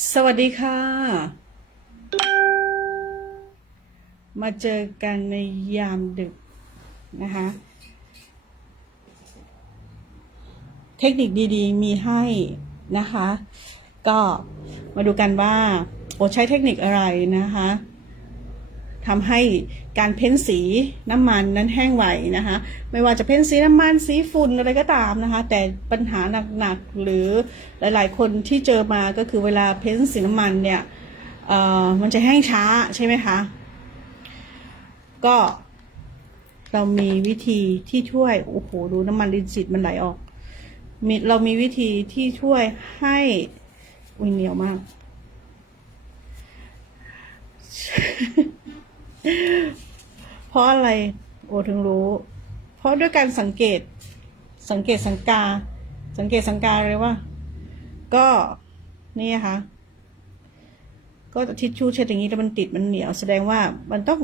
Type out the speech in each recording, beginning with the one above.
สวัสดีค่ะ มาเจอกันในยามดึกนะคะ เทคนิคดีๆ มีให้นะคะ ก็มาดูกันว่า โอใช้เทคนิคอะไรนะคะ ทำให้การเพ้นสีน้ำมันนั้นแห้งไวนะคะ ไม่ว่าจะเพ้นสีน้ำมันสีฝุ่นอะไรก็ตามนะคะ แต่ปัญหาหนักๆหรือหลายๆ คนที่เจอมาก็คือเวลาเพ้นสีน้ำมันเนี่ยมันจะแห้งช้าใช่ไหมคะ ก็เรามีวิธีที่ช่วย โอ้โห ดูน้ำมันลินสิตมันไหลออกมีเรามีวิธีที่ช่วยให้อุ้ยเหนียวมาก เพราะอะไรโอถึงรู้ เพราะด้วยการสังเกต สังเกตสังกา สังเกตสังกาเลยว่า ก็นี่นะคะก็ทิชชู่เช็ดอย่างนี้แล้วมันติดมันเหนียว แสดงว่ามันต้อง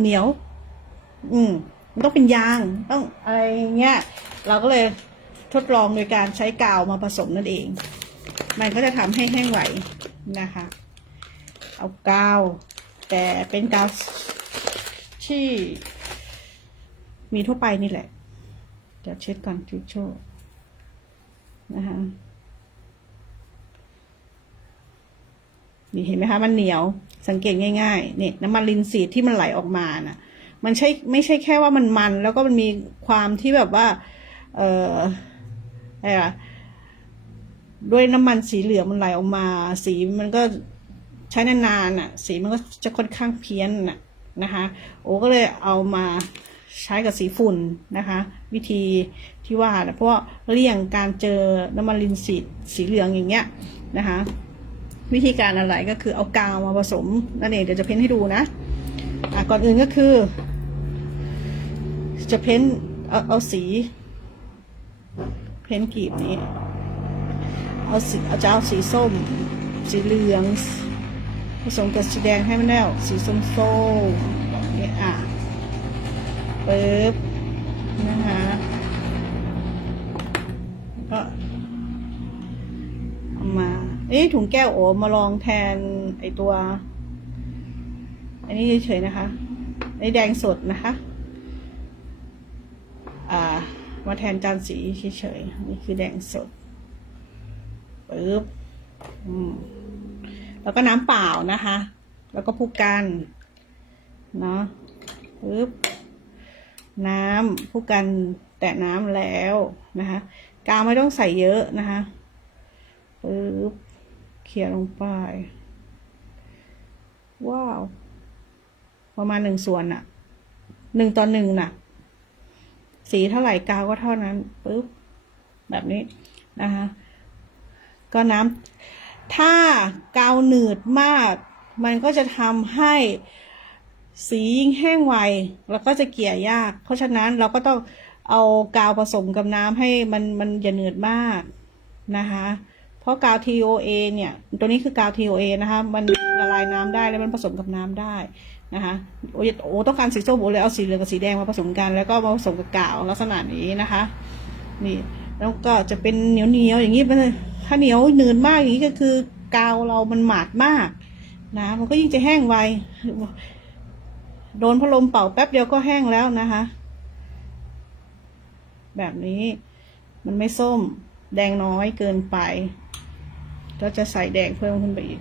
เหนียว อืมมันต้องเป็นยางต้องอะไรอย่างเงี้ย เราก็เลยทดลองโดยการใช้กาวมาผสมนั่นเอง มันก็จะทำให้แห้งไหวนะคะ เอากาว แต่เป็นกาว ที่ มีทั่วไปนี่แหละ เดี๋ยวเช็ดก่อนทิชชู่นะคะนี่เห็นไหมคะ มันเหนียวสังเกตง่ายๆเนี่ยน้ำมันลินซีดที่มันไหลออกมาน่ะ มันใช่ไม่ใช่แค่ว่ามันมัน แล้วก็มันมีความที่แบบว่า เอออะไรอะด้วยน้ำมันสีเหลืองมันไหลออกมา สีมันก็ใช้นานๆอะ สีมันก็จะค่อนข้างเพี้ยนน่ะ นะคะ โอ้ก็เลยเอามาใช้กับสีฝุ่นนะคะ วิธีที่ว่านะเพราะเลี่ยงการเจอน้ำมันลินสีสีเหลืองอย่างเงี้ยนะคะ วิธีการอะไรก็คือเอากาวมาผสมนั่นเองเดี๋ยวจะเพ้นให้ดูนะอะก่อนอื่นก็คือ จะเพ้นเอาเอาสี เพ้นกีบนี้ เอาสีเอาจะเอาสีส้ม สีเหลือง ผสมกับสีแดงให้มันแล้ว สีส้มส้มเนี่ยอะปึ๊บนะคะก็เอามาเอ๊ะถุงแก้วโอมาลองแทนไอตัว อันนี้เฉยๆนะคะไอแดงสดนะคะ อ่า มาแทนจานสีเฉยๆนี่คือแดงสดปึ๊บอืม แล้วก็น้ำเปล่านะคะ แล้วก็ผู้กันเนาะปึ๊บน้ำผู้กันแตะน้ำแล้วนะคะ กาวไม่ต้องใส่เยอะนะคะปึ๊บเขี่ยลงไป ว้าว ประมาณหนึ่งส่วนอะหนึ่งต่อหนึ่งน่ะ สีเท่าไหร่กาวก็เท่านั้นปึ๊บแบบนี้นะคะ ก็น้ำ ถ้ากาวหนืดมาก มันก็จะทำให้สียิ่งแห้งไว แล้วก็จะเกี่ยยาก เพราะฉะนั้นเราก็ต้องเอากาวผสมกับน้ำให้มันมันอย่าเหนืดมากนะคะ เพราะกาว TOA เนี่ย ตัวนี้คือกาว TOA นะคะ มันละลายน้ำได้แล้วมันผสมกับน้ำได้นะคะโอ้โอต้องการสีส้มโอเลยเอาสีเหลืองกับสีแดงมาผสมกัน แล้วก็มาผสมกับกาวลักษณะนี้นะคะ นี่แล้วก็จะเป็นเหนียวเหนียวๆอย่างนี้ไปเลย ถ้าเหนียวหนืดมากอย่างนี้ก็คือกาวเรามันหมาดมากนะมันก็ยิ่งจะแห้งไวโดนพัดลมเป่าแป๊บเดียวก็แห้งแล้วนะคะ แบบนี้มันไม่ส้มแดงน้อยเกินไป ก็จะใส่แดงเพิ่มขึ้นไปอีก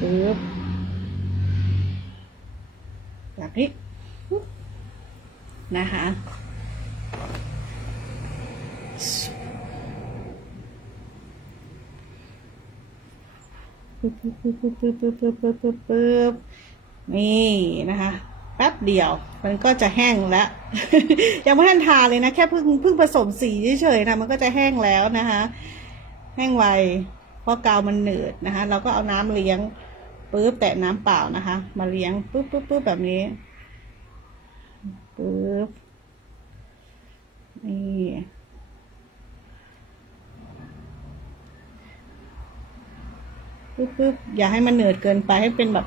ปึ๊บแบบนี้นะคะ ปึ๊บปึ๊บปึ๊บปึ๊บปึ๊บปึ๊บปึ๊บปึ๊บปึ๊บนี่นะคะแป๊บเดียว มันก็จะแห้งแล้ว ยังไม่ทันทาเลยนะ แค่เพิ่งเพิ่งผสมสีเฉยๆนะมันก็จะแห้งแล้วนะคะ แห้งไวเพราะกาวมันหนืดนะคะ เราก็เอาน้ำเลี้ยงปึ๊บแตะน้ำเปล่านะคะ มาเลี้ยงปึ๊บปึ๊บปึ๊บแบบนี้ปึ๊บนี่ ปึ๊บปึ๊บอย่าให้มันเหนืดเกินไปให้เป็นแบบ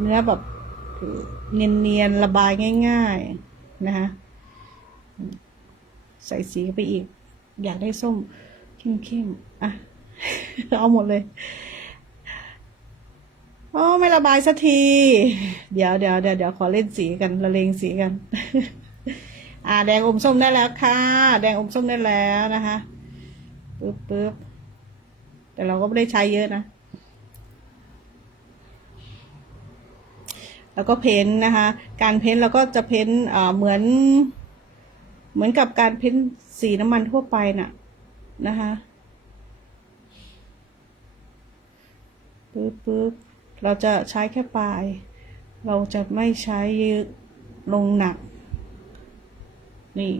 เนื้อแบบเนียนๆระบายง่าย ๆนะคะใส่สีไปอีก อยากได้ส้มเข้มเข้มๆอะเอาหมดเลยโอ๋อไม่ระบายสักที เดี๋ยวเดี๋ยวเดี๋ยวเดี๋ยวขอเล่นสีกันละเลงสีกัน อ่า แดงอมส้มได้แล้วค่ะ แดงอมส้มได้แล้วนะคะปึ๊บปึ๊บแต่เราก็ไม่ได้ใช้เยอะนะ แล้วก็เพ้นท์นะคะ การเพ้นท์เราก็จะเพ้นท์เหมือน เหมือนกับการเพ้นท์สีน้ำมันทั่วไปน่ะนะคะปึ๊บปึ๊บเราจะใช้แค่ปลาย เราจะไม่ใช้ยอะลงหนัก นี่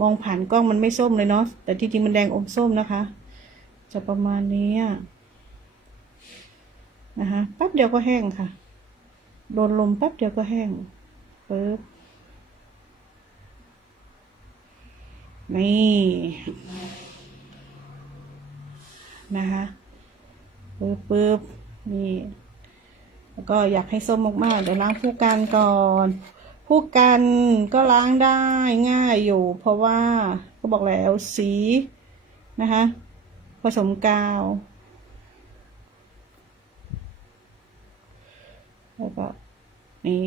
มองผ่านกล้องมันไม่ส้มเลยเนาะ แต่ที่จริงมันแดงอมส้มนะคะ จะประมาณนี้นะคะ แป๊บเดียวก็แห้งค่ะ โดนลมแป๊บเดียวก็แห้งปึ๊บนี่นะคะปึ๊บปึ๊บนี่แล้วก็อยากให้ส้มมากๆเดี๋ยวล้างผู้กันก่อนผู้กันก็ล้างได้ง่ายอยู่ เพราะว่าก็บอกแล้วสีนะคะผสมกาว แล้วก็นี่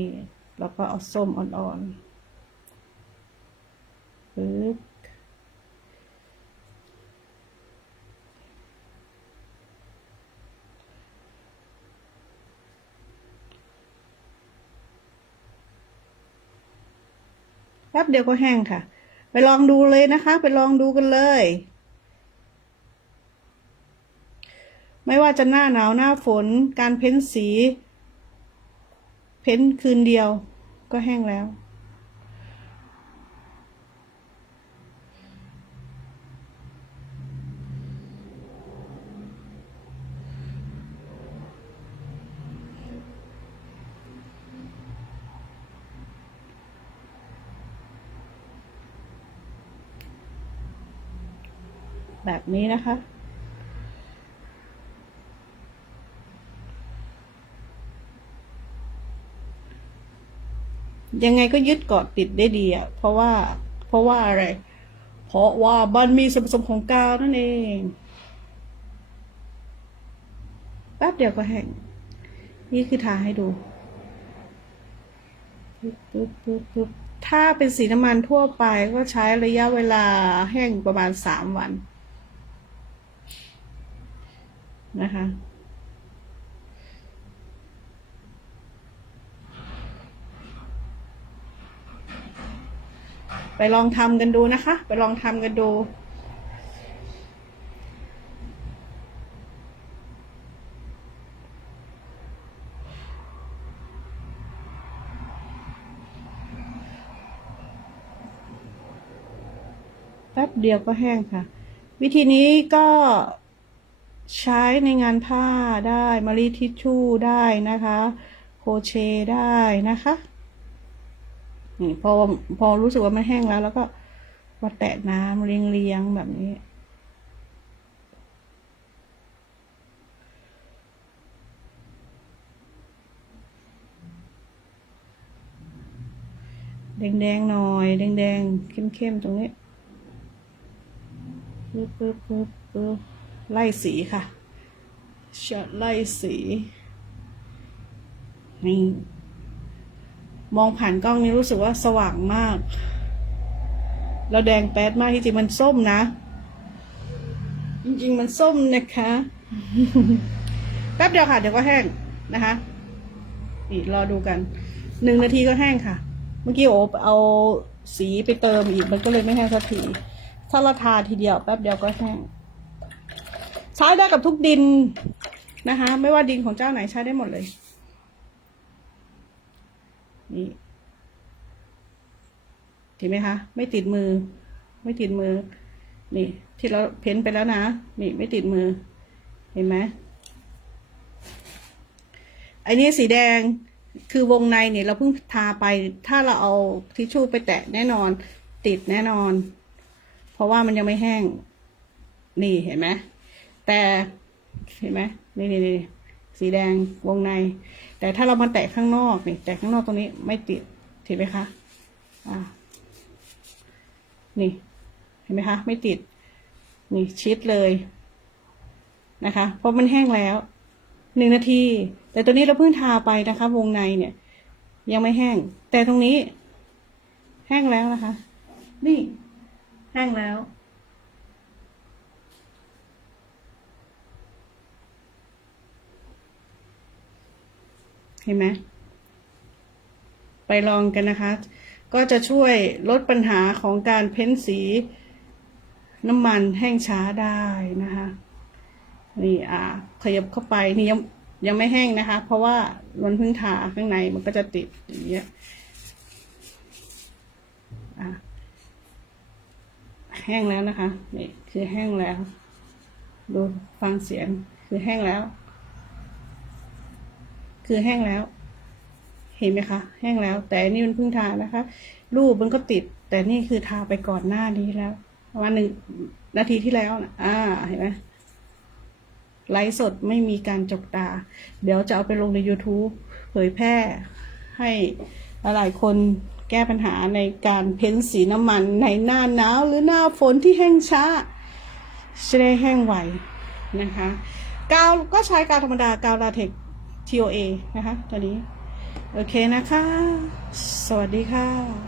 แล้วก็เอาส้มอ่อนๆปึ๊บแป๊บเดียวก็แห้งค่ะ ไปลองดูเลยนะคะ ไปลองดูกันเลย ไม่ว่าจะหน้าหนาวหน้าฝน การเพ้นสี พ้นคืนเดียวก็แห้งแล้ว แบบนี้นะคะ ยังไงก็ยึดเกาะติดได้ดีอะเพราะว่า เพราะว่าอะไร เพราะว่ามันมีส่วนผสมของกาวนั่นเองแป๊บเดียวก็แห้งนี่คือทาให้ดูปึ๊บปึ๊บปุ๊บถ้าเป็นสีน้ำมันทั่วไปก็ใช้ระยะเวลาแห้งประมาณสามวันนะคะ ไปลองทำกันดูนะคะ ไปลองทำกันดูแป๊บเดียวก็แห้งค่ะ วิธีนี้ก็ใช้ในงานผ้าได้มารีทิชชู่ได้นะคะ โคเชได้นะคะ นี่พอพอรู้สึกว่ามันแห้งแล้ว แล้วก็มาแตะน้ำเรียงเรียงๆแบบนี้ แดงๆหน่อย แดงๆเข้มๆตรงนี้ปึ๊บปึ๊บปึ๊บปึ๊บไล่สีค่ะจะไล่สีนี่ มองผ่านกล้องนี้รู้สึกว่าสว่างมากแล้วแดงแป๊ดมากที่จริงมันส้มนะ จริงๆมันส้มนะคะ แป๊บเดียวค่ะ เดี๋ยวก็แห้งนะคะนี่รอดูกัน หนึ่งนาทีก็แห้งค่ะ เมื่อกี้โอบเอาสีไปเติมอีกมันก็เลยไม่แห้งสักทีถ้าเราทาทีเดียวแป๊บเดียวก็แห้ง ใช้ได้กับทุกดินนะคะ ไม่ว่าดินของเจ้าไหนใช้ได้หมดเลย นี่เห็นไหมคะ ไม่ติดมือ ไม่ติดมือ นี่ ที่เราเพ้นไปแล้วนะ นี่ไม่ติดมือ เห็นไหมไอ้นี่สีแดงคือวงในเนี่ยเราเพิ่งทาไป ถ้าเราเอาทิชชู่ไปแตะแน่นอน ติดแน่นอน เพราะว่ามันยังไม่แห้ง นี่เห็นไหมแต่เห็นไหมนี่นี่นี่สีแดงวงใน แต่ถ้าเรามาแตะข้างนอกนี่แตะข้างนอกตรงนี้ไม่ติดเห็นไหมคะอ่านี่ เห็นไหมคะ ไม่ติด นี่ชิดเลยนะคะ เพราะมันแห้งแล้วหนึ่งนาที แต่ตัวนี้เราเพิ่งทาไปนะคะ วงในเนี่ย ยังไม่แห้ง แต่ตรงนี้ แห้งแล้วนะคะ นี่ แห้งแล้ว เห็นไหมไปลองกันนะคะ ก็จะช่วยลดปัญหาของการเพ้นสีน้ำมันแห้งช้าได้นะคะนี่อ่าขยับเข้าไปนี่ยังยังไม่แห้งนะคะ เพราะว่ามันเพิ่งทาข้างในมันก็จะติดอย่างเงี้ยอะแห้งแล้วนะคะนี่คือแห้งแล้ว ดูฟังเสียงคือแห้งแล้ว คือแห้งแล้ว เห็นไหมคะ แห้งแล้ว แต่นี่มันเพิ่งทานะคะ รูปมันก็ติด แต่นี่คือทาไปก่อนหน้านี้แล้วประมาณหนึ่งนาทีที่แล้วนะอ่า เห็นไหมไลฟ์สดไม่มีการจกตา เดี๋ยวจะเอาไปลงใน YouTube เผยแพร่ให้หลายๆคนแก้ปัญหาในการเพ้นสีน้ำมันในหน้าหนาวหรือหน้าฝนที่แห้งช้าจะได้แห้งไวนะคะ กาวก็ใช้กาวธรรมดากาวลาเทค TOA นะคะ ตัวนี้ โอเคนะคะ สวัสดีค่ะ